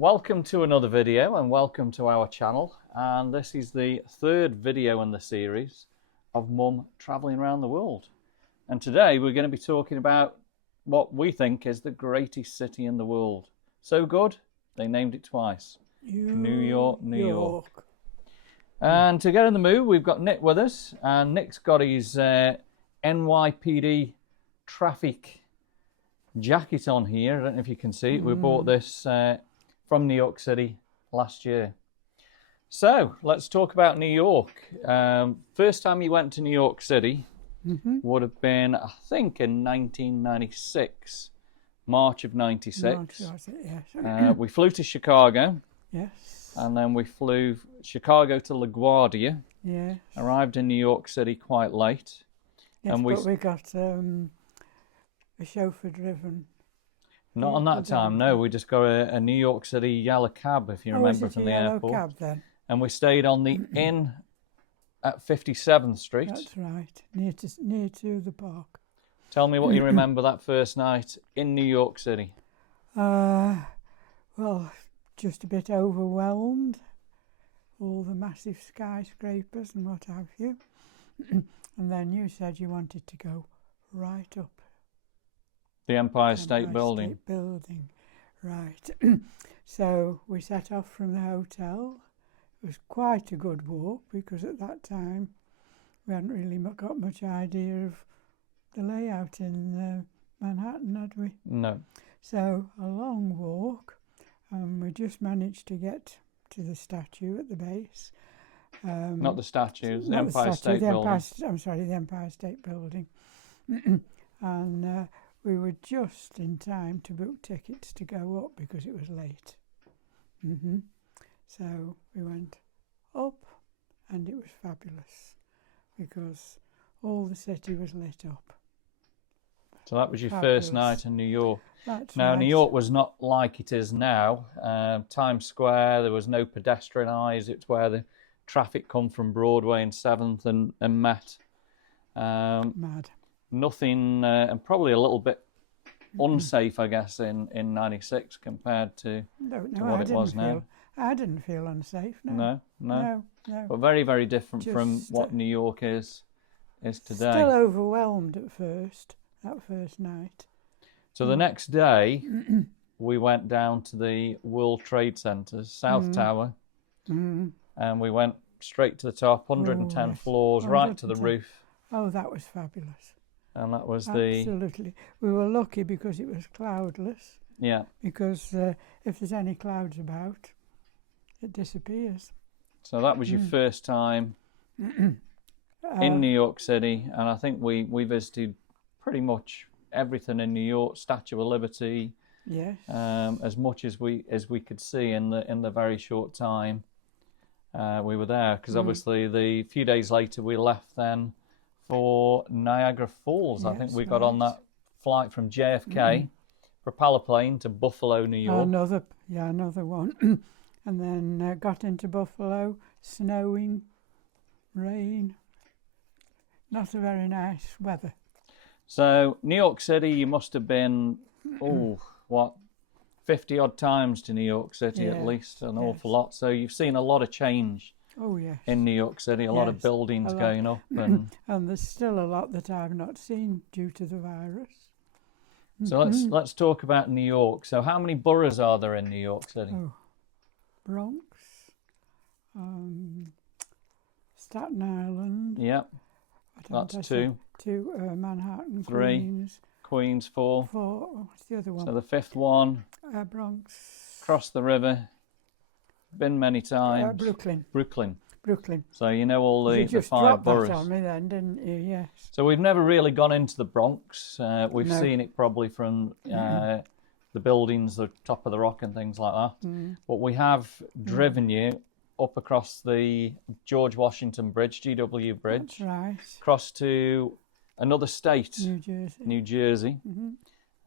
Welcome to another video and welcome to our channel, and this is the third video in the series of Mum travelling around the world. And today we're going to be talking about what we think is the greatest city in the world. So good, they named it twice. New York, New York. And to get in the mood, we've got Nick with us, and Nick's got his NYPD traffic jacket on here. I don't know if you can see it. We bought this from New York City last year. So let's talk about New York. First time you went to New York City would have been, I think, in 1996, March of 96. Yes. We flew to Chicago. Yes. And then we flew Chicago to LaGuardia. Yes. Arrived in New York City quite late. Yes, and but we got a chauffeur-driven. Not on that time, no. We just got a New York City yellow cab, if you remember, from the airport. Cab, then? And we stayed on the inn at 57th Street. That's right, near to the park. Tell me what you remember that first night in New York City. Well, just a bit overwhelmed. All the massive skyscrapers and what have you. And then you said you wanted to go right up. The Empire State Building. Right. So we set off from the hotel. It was quite a good walk because at that time we hadn't really got much idea of the layout in Manhattan, had we? No. So a long walk, and we just managed to get to the statue at the base. Not the statues, the Not Empire the statue, State Building. I'm sorry, the Empire State Building. And we were just in time to book tickets to go up because it was late. So we went up, and it was fabulous because all the city was lit up. So that was your Fabulous. first night in New York. That's Now, right. New York was not like it is now. Times Square, there was no pedestrian eyes. It's where the traffic come from Broadway and 7th and met. Mad. Nothing, and probably a little bit unsafe, I guess, in 96 compared to what it was now. I didn't feel unsafe, no. No. No. But very, very different from Just, what New York is today. Still overwhelmed at first, that first night. So the next day, we went down to the World Trade Center's South Tower, and we went straight to the top, 110 floors, right to the roof. Oh, that was fabulous. And that was Absolutely. We were lucky because it was cloudless. Yeah. Because if there's any clouds about, it disappears. So that was your first time in New York City, and I think we visited pretty much everything in New York, Statue of Liberty. Yes. As much as we could see in the very short time we were there, because obviously the few days later we left then for Niagara Falls. Yes, I think we got on that flight from JFK, propeller plane to Buffalo, New York. Another one. And then got into Buffalo, snowing, rain, not a very nice weather. So New York City, you must have been, 50 odd times to New York City at least, an awful lot. So you've seen a lot of change. Oh, yes. In New York City, a lot of buildings going up. And there's still a lot that I've not seen due to the virus. So let's talk about New York. So how many boroughs are there in New York City? Oh, Bronx, Staten Island. Yep, that's two. Manhattan, Three. Queens, four. What's the other one? So the fifth one, Bronx. Across the river. Been many times. Brooklyn. So you know all the 5 boroughs. You just dropped that on me then, didn't you? Yes. So we've never really gone into the Bronx. We've seen it probably from the buildings, the top of the rock and things like that. But we have driven you up across the George Washington Bridge, GW Bridge. That's right. Across to another state, New Jersey.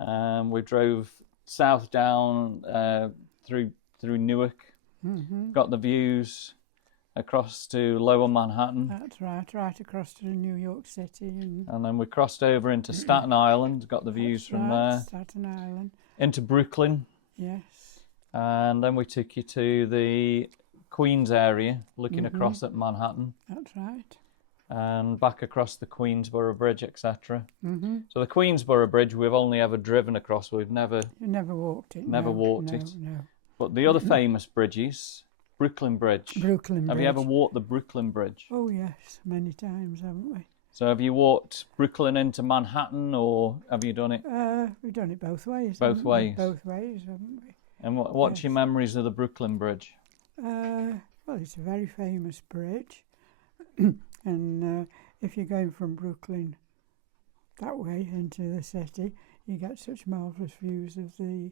We drove south down through Newark. Got the views across to Lower Manhattan. That's right across to New York City. And then we crossed over into Staten Island, got the views from there. Staten Island. Into Brooklyn. Yes. And then we took you to the Queens area, looking across at Manhattan, That's right. and back across the Queensborough Bridge, etc. Mm-hmm. So the Queensborough Bridge we've only ever driven across. We've never You never walked it. Never no, walked no, it. No. But the other famous bridges, Brooklyn Bridge. Brooklyn Have Bridge. you ever walked the Brooklyn Bridge? Oh yes, many times, haven't we? So have you walked Brooklyn into Manhattan, or have you done it? We've done it both ways. Both haven't we? ways. Both ways, haven't we? And what's Yes. your memories of the Brooklyn Bridge? Well, it's a very famous bridge, and if you're going from Brooklyn that way into the city, you get such marvellous views of the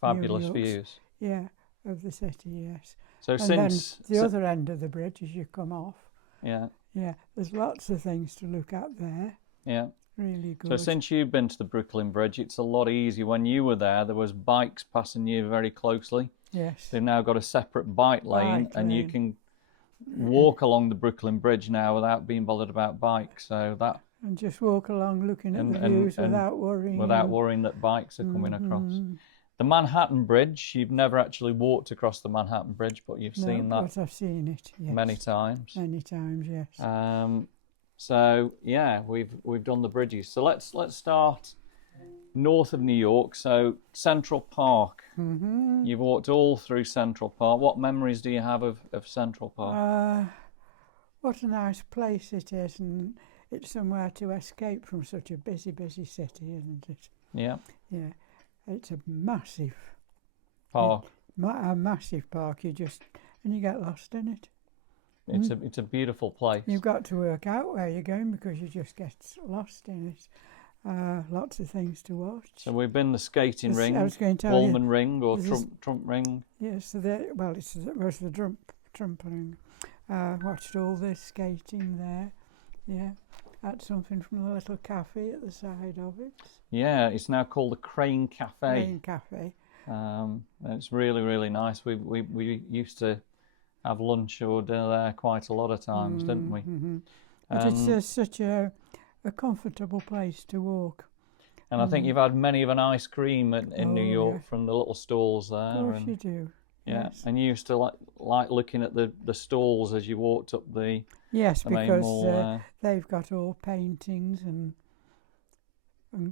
Fabulous Yorks. views. Yeah, of the city. Yes. So And since then the other end of the bridge, as you come off, yeah, there's lots of things to look at there. yeah. Really good. So since you've been to the Brooklyn Bridge, it's a lot easier. When you were there was bikes passing you very closely. Yes. They've now got a separate bike lane, Bike and you lane. can walk along the Brooklyn Bridge now without being bothered about bikes. So that And just walk along looking at And- the and- views and without worrying. without worrying that bikes are coming across. Mhm. The Manhattan Bridge, you've never actually walked across the Manhattan Bridge, but you've No, seen that but I've seen it. Yes. many times. Many times, yes. So yeah, we've done the bridges. So let's start north of New York. So Central Park. Mm-hmm. You've walked all through Central Park. What memories do you have of Central Park? What a nice place it is, and it's somewhere to escape from such a busy, busy city, isn't it? Yeah, Yeah, it's a massive, park. a massive park. You get lost in it. It's a beautiful place. You've got to work out where you're going because you just get lost in it. Lots of things to watch. So we've been the skating ring, I was going to tell you. Pullman ring, or This is- Trump ring. Yes, so it was the Trump ring. Watched all the skating there. Yeah, had something from the little cafe at the side of it. Yeah, it's now called the Crane Cafe. Main cafe. And it's really, really nice. We used to have lunch or dinner there quite a lot of times, didn't we? Mm-hmm. But it's such a comfortable place to walk. And I think you've had many of an ice cream in New Oh, York yeah. from the little stalls there. Of course and, you do. yeah, Yes. and you used to like looking at the stalls as you walked up the Yes, main because mall there. they've got all paintings and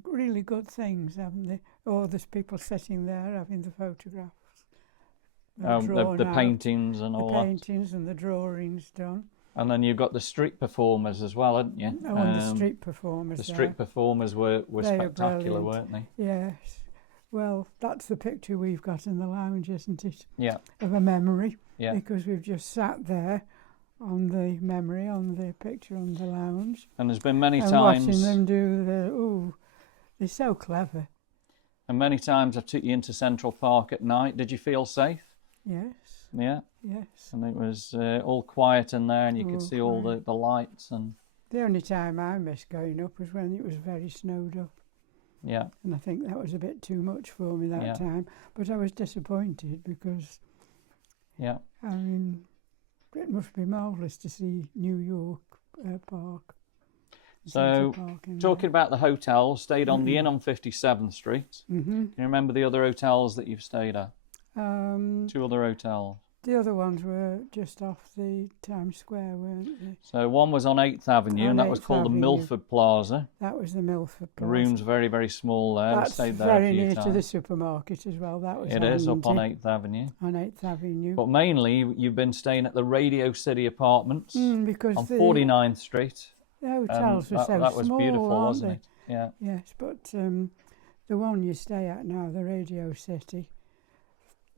really good things, haven't they? Or there's people sitting there having the photographs. The drawn out, paintings and the all that. paintings and the drawings done. And then you've got the street performers as well, haven't you? Oh, and the street performers. The there. street performers were They are spectacular, brilliant. weren't they? Yes. Well, that's the picture we've got in the lounge, isn't it? Yeah, Of a memory. yeah. Because we've just sat there on the memory, on the picture on the lounge. And there's been many And times. watching them do they're so clever. And many times I took you into Central Park at night. Did you feel safe? Yes, Yeah. yes. And it was all quiet in there, and you could All see all quiet. the lights and The only time I missed going up was when it was very snowed up. yeah, And I think that was a bit too much for me that Yeah. time. But I was disappointed because, yeah. I mean, it must be marvellous to see New York Park. So, talking about the hotels, stayed on the Inn on 57th Street. Mm-hmm. Can you remember the other hotels that you've stayed at? Two other hotels. The other ones were just off the Times Square, weren't they? So one was on 8th Avenue, On and that was 8th called the Avenue. Milford Plaza. That was the Milford The Plaza. room's very, very small there. We That's stayed there a very few near times. to the supermarket as well. That was It is up on handy. 8th Avenue. On 8th Avenue. But mainly, you've been staying at the Radio City Apartments Because on the 49th Street. hotels were so that was small, beautiful, aren't wasn't they? it? Yeah. Yes, but the one you stay at now, the Radio City.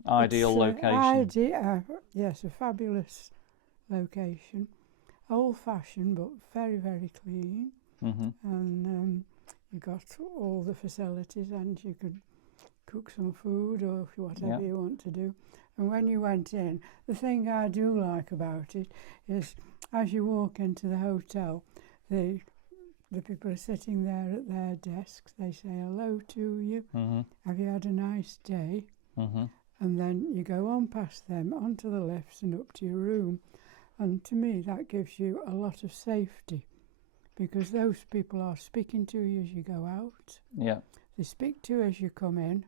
Ideal location. Yes, a fabulous location. Old-fashioned, but very, very clean. hmm And you got all the facilities, and you could cook some food or whatever Yeah. you want to do. And when you went in, the thing I do like about it is, as you walk into the hotel, the people are sitting there at their desks. They say hello to you. hmm Have you had a nice day? hmm And then you go on past them, onto the lifts and up to your room. And to me, that gives you a lot of safety, because those people are speaking to you as you go out. Yeah. They speak to you as you come in.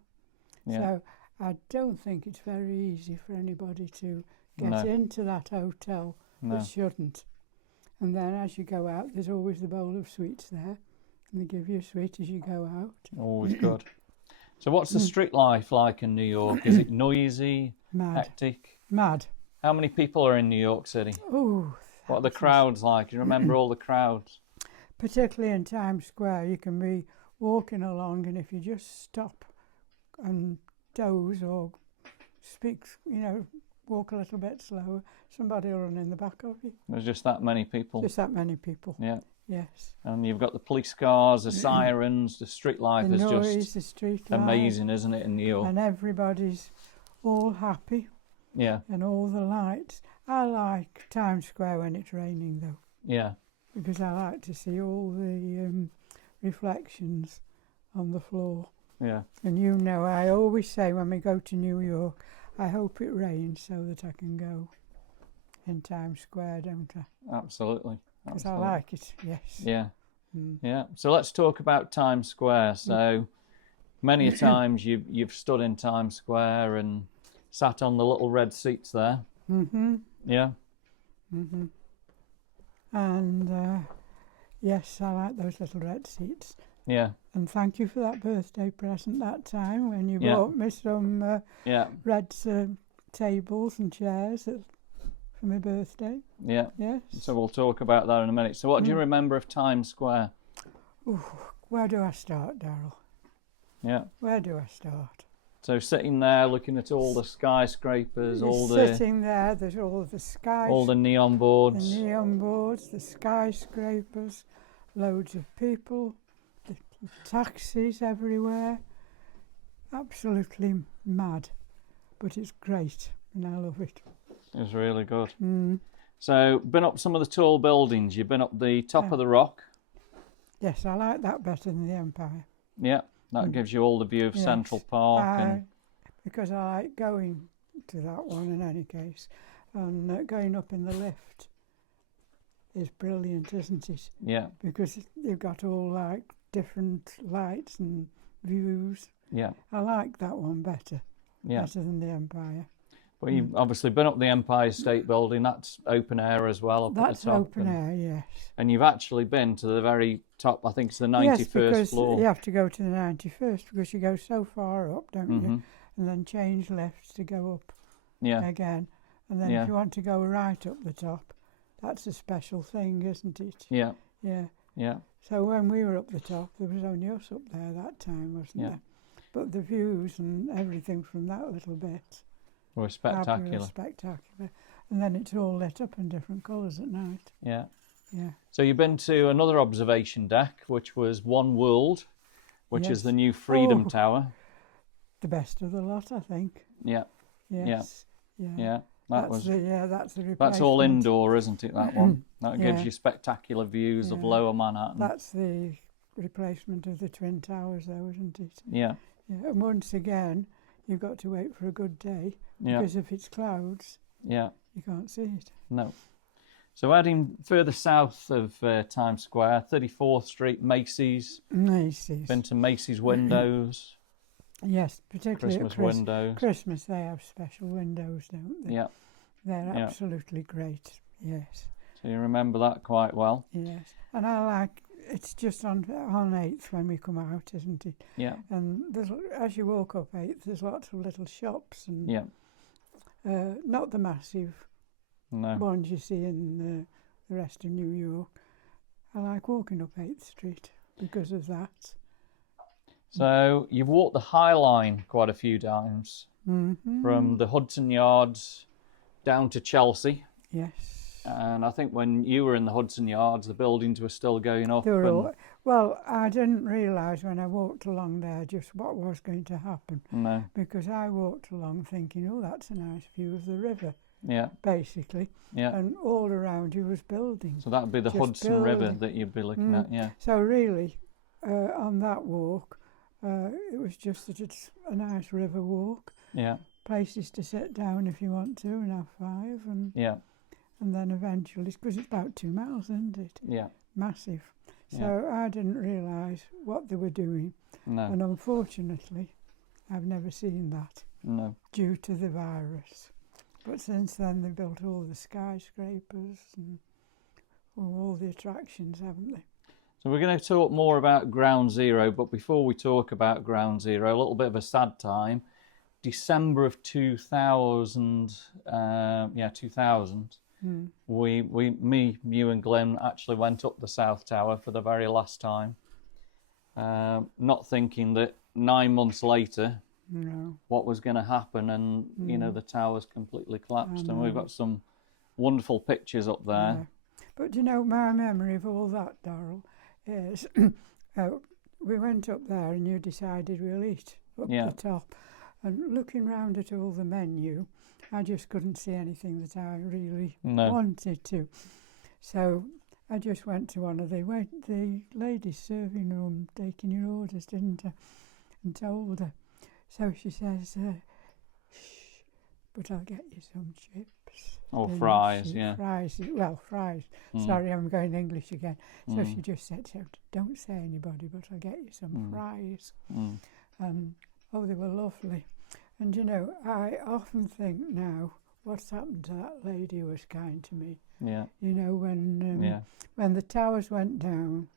Yeah. So I don't think it's very easy for anybody to get No. into that hotel No. that shouldn't. And then as you go out, there's always the bowl of sweets there, and they give you a sweet as you go out. Always good. So what's the street life like in New York? Is it noisy, Mad. hectic? Mad. How many people are in New York City? Oh, What are the thousands. crowds like? Do you remember all the crowds? Particularly in Times Square, you can be walking along, and if you just stop and doze or speak, walk a little bit slower, somebody will run in the back of you. There's just that many people. Just that many people. Yeah. Yes. And you've got the police cars, the sirens, the street life The is noise, just the street life, amazing, isn't it, in New York? and everybody's all happy, Yeah, and all the lights. I like Times Square when it's raining, though, yeah, because I like to see all the reflections on the floor. yeah. And I always say when we go to New York, I hope it rains so that I can go in Times Square, don't I? Absolutely. Because I Absolutely. like it, yes. Yeah, Mm. yeah. So let's talk about Times Square. So many a times you've stood in Times Square and sat on the little red seats there. Mm-hmm. Yeah, Mm-hmm. And yes, I like those little red seats. yeah, And thank you for that birthday present that time when you Yeah. bought me some yeah, red tables and chairs for my birthday. yeah. Yes. So we'll talk about that in a minute. So what do you remember of Times Square? Ooh, where do I start, Daryl? Yeah. Where do I start? So sitting there looking at all the skyscrapers, You're all the sitting there, there's all the all the neon the boards. neon boards, the skyscrapers, loads of people, the taxis everywhere. Absolutely mad, but it's great and I love it. It was really good. Mm. So been up some of the tall buildings. You've been up the top Yeah. of the rock. Yes, I like that better than the Empire. Yeah, that gives you all the view of Yes. Central Park and Because I like going to that one in any case, and going up in the lift is brilliant, isn't it? yeah, Because you've got all like different lights and views. yeah, I like that one better than the Empire. But you've obviously been up the Empire State Building. That's open air as well up That's at the top. open air, yes. And you've actually been to the very top. I think it's the 91st Yes, because floor. you have to go to the 91st because you go so far up, don't Mhm. you? And then change lefts to go up Yeah, again. And then Yeah. if you want to go right up the top, that's a special thing, isn't it? yeah, Yeah. yeah, So when we were up the top, there was only us up there that time, wasn't Yeah. there? But the views and everything from that little bit were are spectacular. spectacular. And then it's all lit up in different colours at night. Yeah. Yeah. So you've been to another observation deck, which was One World, which is Yes. the new Freedom Oh. Tower. The best of the lot, I think. Yeah, Yes. Yeah. yeah. That That's was that's the replacement. that's all indoor, isn't it? That one. That gives Yeah. you spectacular views of Yeah. Lower Manhattan. That's the replacement of the Twin Towers, though, isn't it? Yeah, Yeah. And once again, you've got to wait for a good day yeah, because if it's clouds, yeah. you can't see it. No. So heading further south of Times Square, 34th Street, Macy's. Macy's. Been to Macy's windows, Yes, particularly Christmas at windows. Christmas, they have special windows, don't they? Yeah. They're Yeah. absolutely great. Yes, So you remember that quite well. yes. And I like it's just on 8th when we come out, isn't it? Yeah, And there's, as you walk up 8th, there's lots of little shops and yeah. not the massive No. ones you see in the rest of New York. I like walking up 8th Street because of that. So you've walked the High Line quite a few times, Mm-hmm. from the Hudson Yards down to Chelsea. Yes. And I think when you were in the Hudson Yards, the buildings were still going up. They were and- all, well, I didn't realise when I walked along there just what was going to happen No. because I walked along thinking, oh, that's a nice view of the river, Yeah, basically. yeah. And all around you was buildings. So that would be the just Hudson River building. that you'd be looking at. Yeah, So really, on that walk, it was just that it's a nice river walk. yeah, Places to sit down if you want to and have 5 and yeah, then eventually, because it's about 2 miles, isn't it? yeah. Massive. So I didn't realise what they were doing. No. And unfortunately, I've never seen that. No. due to the virus. But since then, they've built all the skyscrapers and all the attractions, haven't they? So we're going to talk more about Ground Zero, but before we talk about Ground Zero, a little bit of a sad time. December of 2000, 2000, me, you and Glenn actually went up the South Tower for the very last time, not thinking that 9 months later what was going to happen, and you know, the tower's completely collapsed, and we've got some wonderful pictures up there. Yeah. But you know, my memory of all that, Darryl, is we went up there and you decided we'll eat up the top, and looking round at all the menu, I just couldn't see anything that I really wanted to. So I just went to one of the ladies serving room, taking your orders, didn't I? And told her. So she says, shh, but I'll get you some chips. Or fries, Fries, fries. Sorry, I'm going English again. So she just said, don't say anybody, but I'll get you some fries. And, they were lovely. And, you know, I often think now, what's happened to that lady who was kind to me? Yeah. You know, when the towers went down,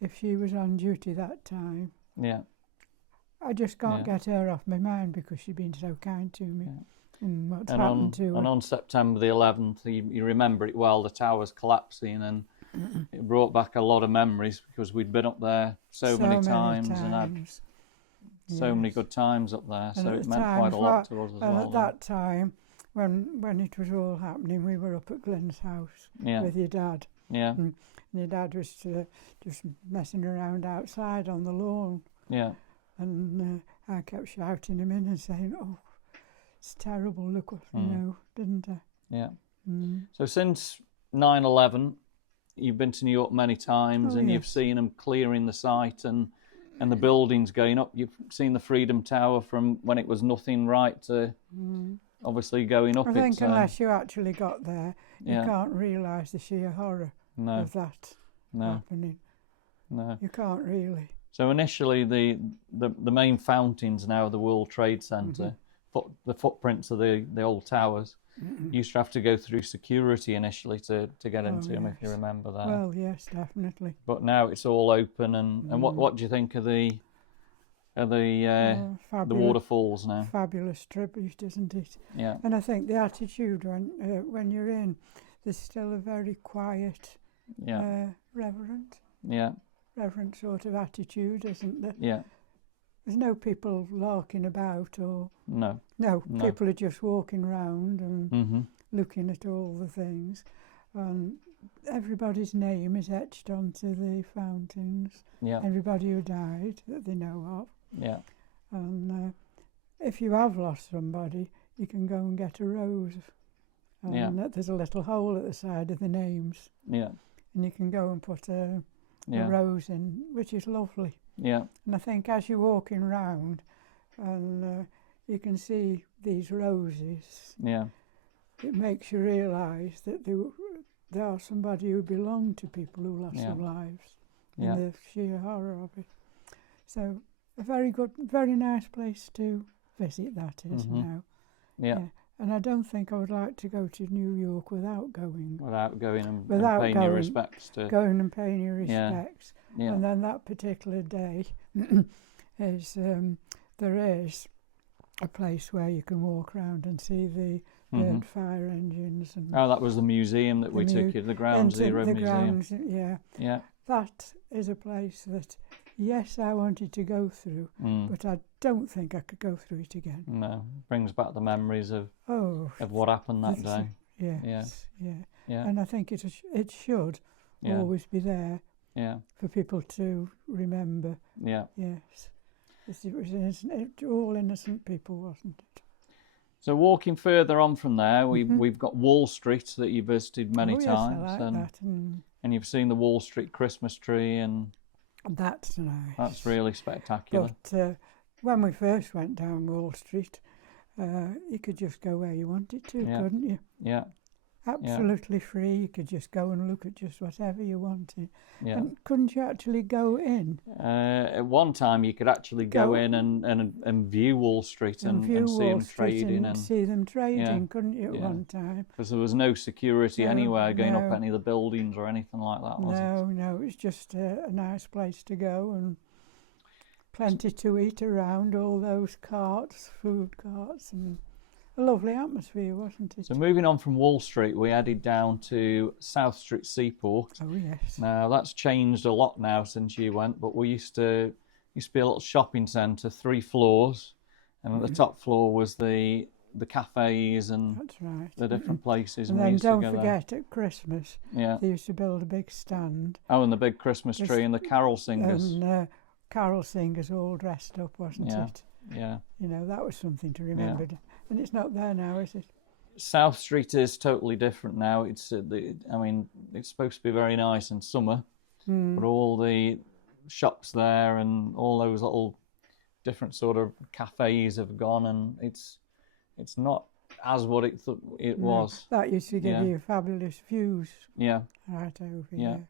if she was on duty that time, I just can't get her off my mind because she'd been so kind to me. And what's happened to her. And on September the 11th, you remember it well, the towers collapsing, and it brought back a lot of memories because we'd been up there so many times and had so many good times up there. And so it meant quite a lot to us as well. And at that time, when it was all happening, we were up at Glenn's house with your dad. Yeah. And your dad was just messing around outside on the lawn. Yeah. And I kept shouting him in and saying, "Oh, it's terrible, look what you know," didn't I? Yeah. So since 9/11, you've been to New York many times, and you've seen them clearing the site and the buildings going up. You've seen the Freedom Tower from when it was nothing right to obviously going up. I think unless you actually got there, you can't realise the sheer horror of that happening. No. You can't really. So initially, the main fountains now of the World Trade Center, the footprints of the old towers, used to have to go through security initially to get into them, if you remember that. Well, yes, definitely. But now it's all open, and what do you think of the waterfalls now? Fabulous tribute, isn't it? Yeah. And I think the attitude when you're in, there's still a very quiet, reverent sort of attitude, isn't there? Yeah. There's no people larking about or... No. People are just walking around and looking at all the things. And everybody's name is etched onto the fountains. Yeah. Everybody who died that they know of. Yeah. And if you have lost somebody, you can go and get a rose. And there's a little hole at the side of the names. Yeah. And you can go and put a rose in, which is lovely. Yeah. And I think as you're walking round and you can see these roses, it makes you realise that they are somebody who belonged to people who lost their lives, and the sheer horror of it. So a very good, very nice place to visit, that is now. Yeah. And I don't think I would like to go to New York without going. Without going and paying your respects to... Going and paying your respects. Yeah. And then that particular day is there is a place where you can walk around and see the bird fire engines. And that was the museum that we took you, the Ground Zero Museum. Yeah. That is a place that, yes, I wanted to go through, but I don't think I could go through it again. No, brings back the memories of what happened that day. Yes, yeah. And I think it should always be there for people to remember. Yeah. Yes. It was all innocent people, wasn't it? So walking further on from there, we've got Wall Street that you visited many times. Yes, I like that. And you've seen the Wall Street Christmas tree, and that's nice. That's really spectacular. But when we first went down Wall Street, you could just go where you wanted to, couldn't you? Yeah. absolutely free. You could just go and look at just whatever you wanted. Yeah. And couldn't you actually go in? At one time, you could actually go in and view Wall Street and view see Wall them Street trading and see them trading, yeah, couldn't you, at yeah. one time? because there was no security No, anywhere going up no. any of the buildings or anything like that, was it? No, it's just a nice place to go and plenty to eat around, all those carts, food carts, and a lovely atmosphere, wasn't it? So moving on from Wall Street, we headed down to South Street Seaport. Oh, yes. Now that's changed a lot now since you went, but we used to be a little shopping centre, 3 floors, and at the top floor was the cafes and That's right. the different places. And we then used to don't go there. forget, at Christmas, Yeah. they used to build a big stand. Oh, and the big Christmas tree and the carol singers. And carol singers all dressed up, wasn't Yeah. it? Yeah. You know, that was something to remember. And it's not there now, is it? South Street is totally different now. It's it's supposed to be very nice in summer, but all the shops there and all those little different sort of cafes have gone, and it's not as what it was. That used to give you fabulous views Yeah, right over Yeah. here.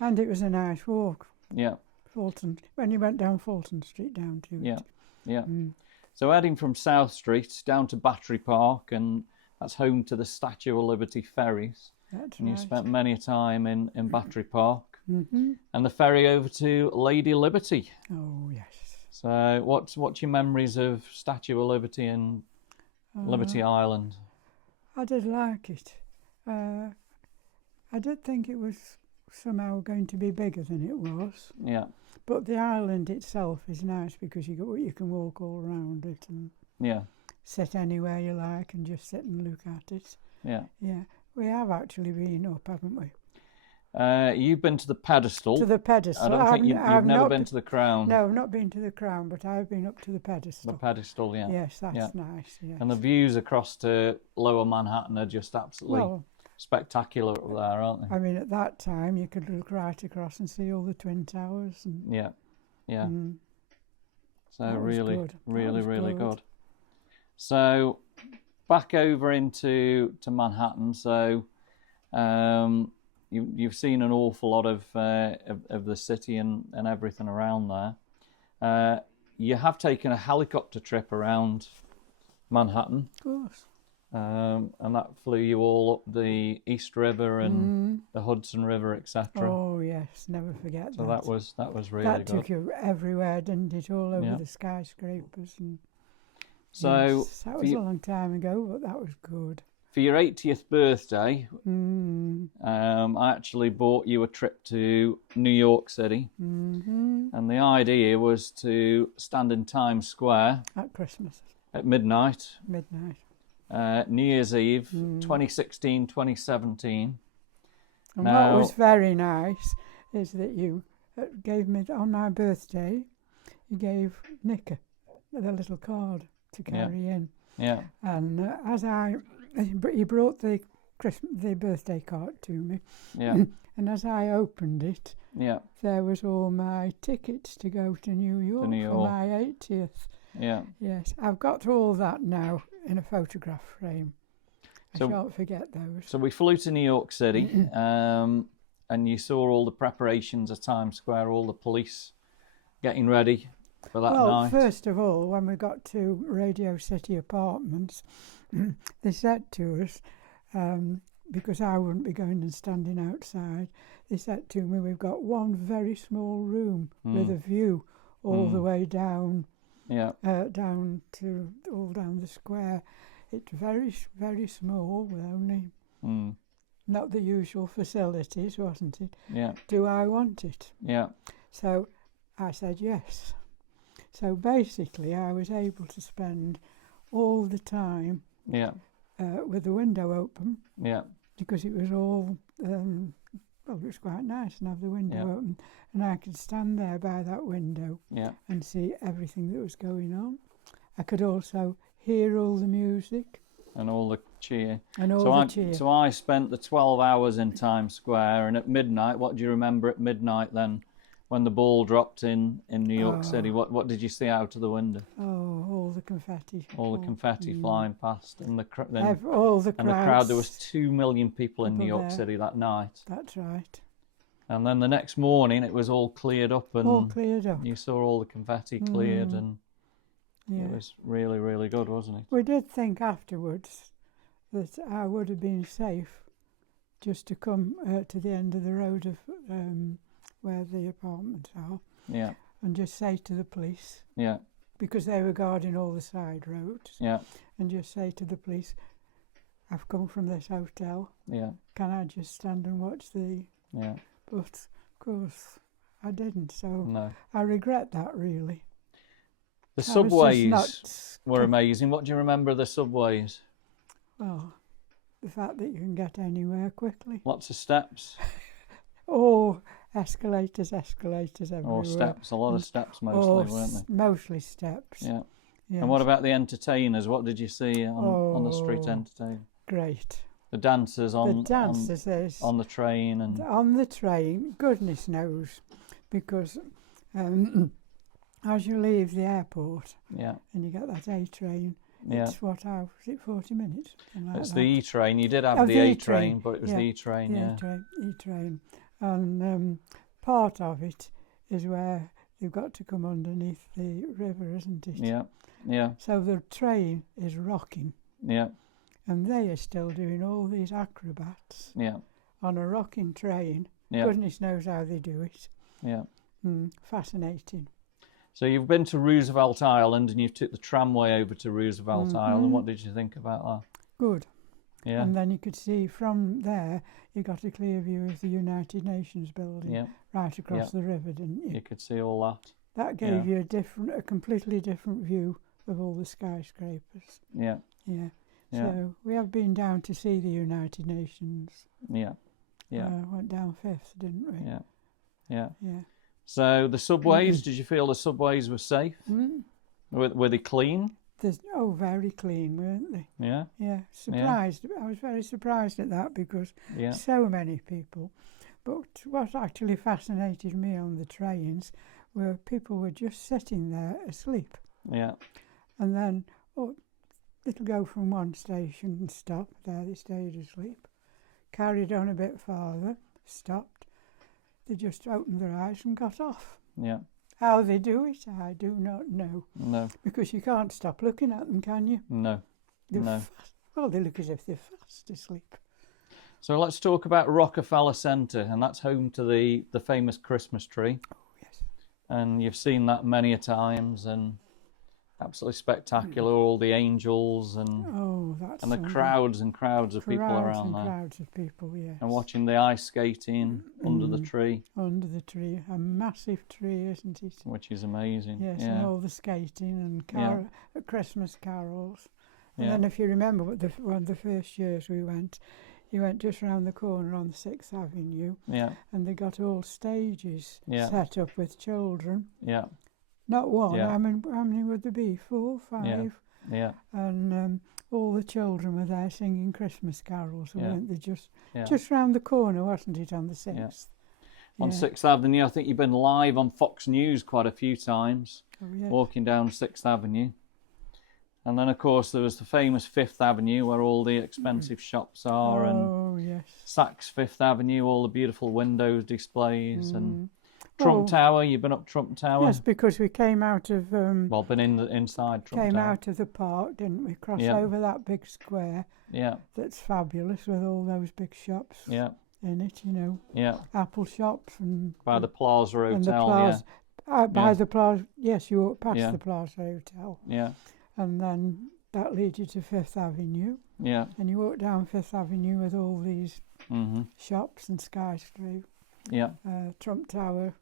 And it was a nice walk, yeah, Fulton, when you went down Fulton Street down to yeah, it. yeah. So heading from South Street down to Battery Park, and that's home to the Statue of Liberty ferries. That's And you right. spent many a time in Battery Park, Mm-hmm. and the ferry over to Lady Liberty. Oh, yes. So what's your memories of Statue of Liberty and Liberty Island? I did like it. I did think it was somehow going to be bigger than it was. Yeah, But the island itself is nice because you can walk all around it and yeah, sit anywhere you like and just sit and look at it. yeah. Yeah, we have actually been up, haven't we? You've been to the pedestal. To the pedestal. I don't think you've I've never not been to the crown. No, I've not been to the crown, but I've been up to the pedestal. The pedestal, yeah. Yes, that's Yeah. nice. Yes. And the views across to Lower Manhattan are just absolutely Well, spectacular up there, aren't they? I mean, at that time, you could look right across and see all the Twin Towers. And, Yeah, yeah. So That was really, good. That really, was really good. good. So back over to Manhattan. So you've seen an awful lot of the city and everything around there. You have taken a helicopter trip around Manhattan, Of course. and that flew you all up the East River and the Hudson River, etc. Oh, yes, never forget So that. that was really That good. took you everywhere, didn't it? All over Yeah. the skyscrapers. And So yes, that was a long time ago, but that was good. for your 80th birthday, Mm. I actually bought you a trip to New York City, and the idea was to stand in Times Square At Christmas, at midnight, midnight. New Year's Eve, 2016, 2017. And Now- what was very nice is that you gave me, on my birthday, you gave Nick a little card to carry in. Yeah, And he brought the birthday card to me. yeah, And as I opened it, yeah, there was all my tickets to go to New York New for York. my 80th. yeah. Yes, I've got all that now in a photograph frame. So- I shan't forget those. So we flew to New York City, and you saw all the preparations at Times Square, all the police getting ready for that Well, night. first of all, when we got to Radio City Apartments, they said to us, because I wouldn't be going and standing outside, they said to me, we've got one very small room with a view all the way down, Yeah, down the square. It's very, very small, with only not the usual facilities, wasn't it? yeah, Do I want it? yeah, So I said yes. So basically, I was able to spend all the time yeah, with the window open yeah, because it was all, it was quite nice and have the window Yeah. open. And I could stand there by that window yeah. and see everything that was going on. I could also hear all the music And all the cheer. and all So the cheer. So I spent the 12 hours in Times Square, and at midnight, what do you remember at midnight then? when the ball dropped in New York City? Oh. What did you see out of the window? Oh, all the confetti. All the confetti flying past, and All the crowds. and the crowd. There was 2 million people in New People York there. City that night. That's right. And then the next morning, it was all cleared up, and All cleared up. you saw all the confetti cleared, Mm. and Yeah. it was really, really good, wasn't it? We did think afterwards that I would have been safe just to come to the end of the road of where the apartments are Yeah, and just say to the police, yeah, because they were guarding all the side roads, yeah, and just say to the police, I've come from this hotel, yeah, can I just stand and watch the... yeah. But, of course, I didn't, so No. I regret that, really. The I was just subways not- were amazing. What do you remember of the subways? Well, the fact that you can get anywhere quickly. Lots of steps. Oh, escalators everywhere. Or steps. A lot of steps mostly, Oh, weren't they? mostly steps. Yeah. Yes. And what about the entertainers? What did you see on the street Oh. entertainment? Great. The dancers on The dancers is on the train and on the train, goodness knows, because as you leave the airport yeah, and you get that A train, yeah. it's what, how is it 40 minutes? Something like It's that. the E train. You did have Oh, the the A E-train. train, but it was Yeah, the E train. the Yeah, E-train. And part of it is where you've got to come underneath the river, isn't it? yeah, yeah, So the train is rocking, yeah, and they are still doing all these acrobats yeah, on a rocking train. yeah, Goodness knows how they do it. yeah. Fascinating. So you've been to Roosevelt Island and you took the tramway over to Roosevelt Island. What did you think about that? Good. Yeah, And then you could see from there, you got a clear view of the United Nations building yeah. right across the river, didn't you? You could see all that. That gave you a completely different view of all the skyscrapers. Yeah, Yeah. yeah, So we have been down to see the United Nations. yeah, yeah, Went down Fifth, didn't we? yeah, yeah. Yeah. So the subways, did you feel the subways were safe? Mm. Were they clean? Very clean, weren't they? Yeah, Yeah. Surprised. I was very surprised at that because yeah, so many people. But what actually fascinated me on the trains were people were just sitting there asleep. yeah, And then, it'll go from one station and stop. There they stayed asleep. Carried on a bit farther, stopped. They just opened their eyes and got off. yeah. How they do it, I do not know. No, Because you can't stop looking at them, can you? no, They're no. they look as if they're fast asleep. So let's talk about Rockefeller Center, and that's home to the famous Christmas tree. Oh, yes. And you've seen that many a times, and absolutely spectacular. All the angels and That's the something. crowds and crowds of people Crowds around and there, crowds of people, yes. and watching the ice skating under the tree, Under the tree. A massive tree, isn't it? which is amazing. Yes, and all the skating and Christmas carols. And Yeah. then if you remember one of the first years we went, you went just round the corner on 6th Avenue Yeah, and they got all stages Yeah. set up with children. yeah, Not one, Yeah. how many would there be? 4, 5? yeah, And all the children were there singing Christmas carols, Yeah. weren't they? yeah. Just round the corner, wasn't it, on the 6th? On 6th Avenue, I think you've been live on Fox News quite a few times, Oh, yeah. walking down 6th Avenue. And then, of course, there was the famous 5th Avenue where all the expensive shops are, and Oh, yes. Saks Fifth Avenue, all the beautiful window displays, and Trump Oh. Tower. You've been up Trump Tower? Yes, because we came out of Well, been inside Trump came Tower. out of the park, didn't we? Crossed Yeah. over that big square Yeah, that's fabulous with all those big shops yeah, in it, you know, yeah. Apple shops and By the Plaza Hotel. and the Plaza. By Yeah. the Plaza, yes, you walk past Yeah. the Plaza Hotel, Yeah, and then that leads you to Fifth Avenue, yeah. and you walk down Fifth Avenue with all these Mm-hmm. shops and skyscrapers. Yeah, Trump Tower.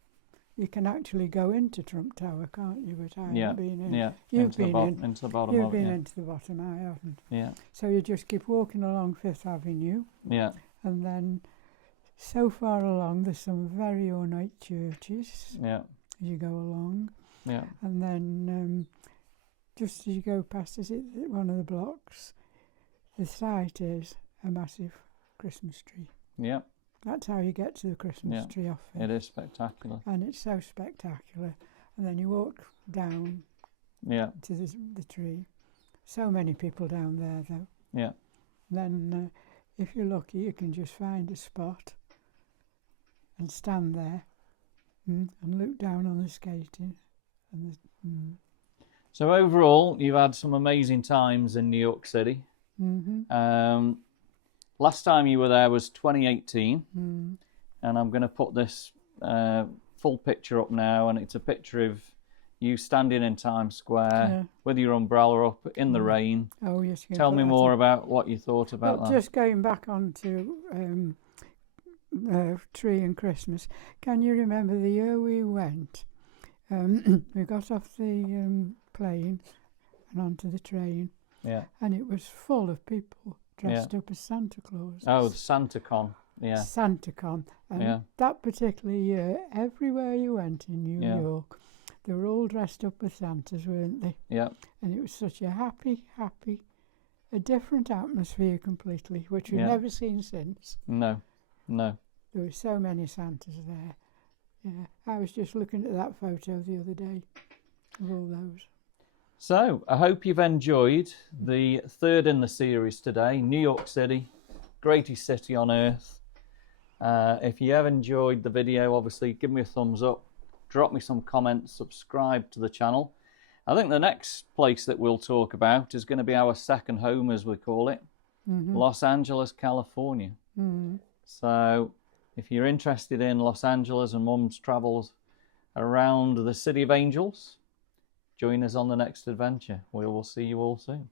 You can actually go into Trump Tower, can't you? But I yeah, haven't been in. yeah. You've into the been bottom, in. into the bottom You've of been it. into the bottom, I haven't. Yeah, So you just keep walking along Fifth Avenue, yeah, and then so far along there's some very ornate churches yeah, as you go along, yeah, and then just as you go past one of the blocks, the site is a massive Christmas tree. yeah. That's how you get to the Christmas tree off Fifth. It is spectacular. And it's so spectacular. And then you walk down to the tree. So many people down there, though. Yeah. Then, if you're lucky, you can just find a spot and stand there and look down on the skating. So overall, you've had some amazing times in New York City. Mm-hmm. Last time you were there was 2018, and I'm going to put this full picture up now, and it's a picture of you standing in Times Square with your umbrella up in the rain. Oh, yes. Tell me more about what you thought about that. Just going back onto tree and Christmas, can you remember the year we went? We got off the plane and onto the train, and it was full of people dressed up as Santa Claus. Oh, the SantaCon, SantaCon. And that particular year, everywhere you went in New York, they were all dressed up as Santas, weren't they? Yeah. And it was such a happy, a different atmosphere completely, which we've never seen since. No. There were so many Santas there. Yeah, I was just looking at that photo the other day of all those. So, I hope you've enjoyed the third in the series today, New York City, greatest city on earth. If you have enjoyed the video, obviously give me a thumbs up, drop me some comments, subscribe to the channel. I think the next place that we'll talk about is going to be our second home, as we call it, Los Angeles, California. So, if you're interested in Los Angeles and Mum's travels around the City of Angels, join us on the next adventure. We will see you all soon.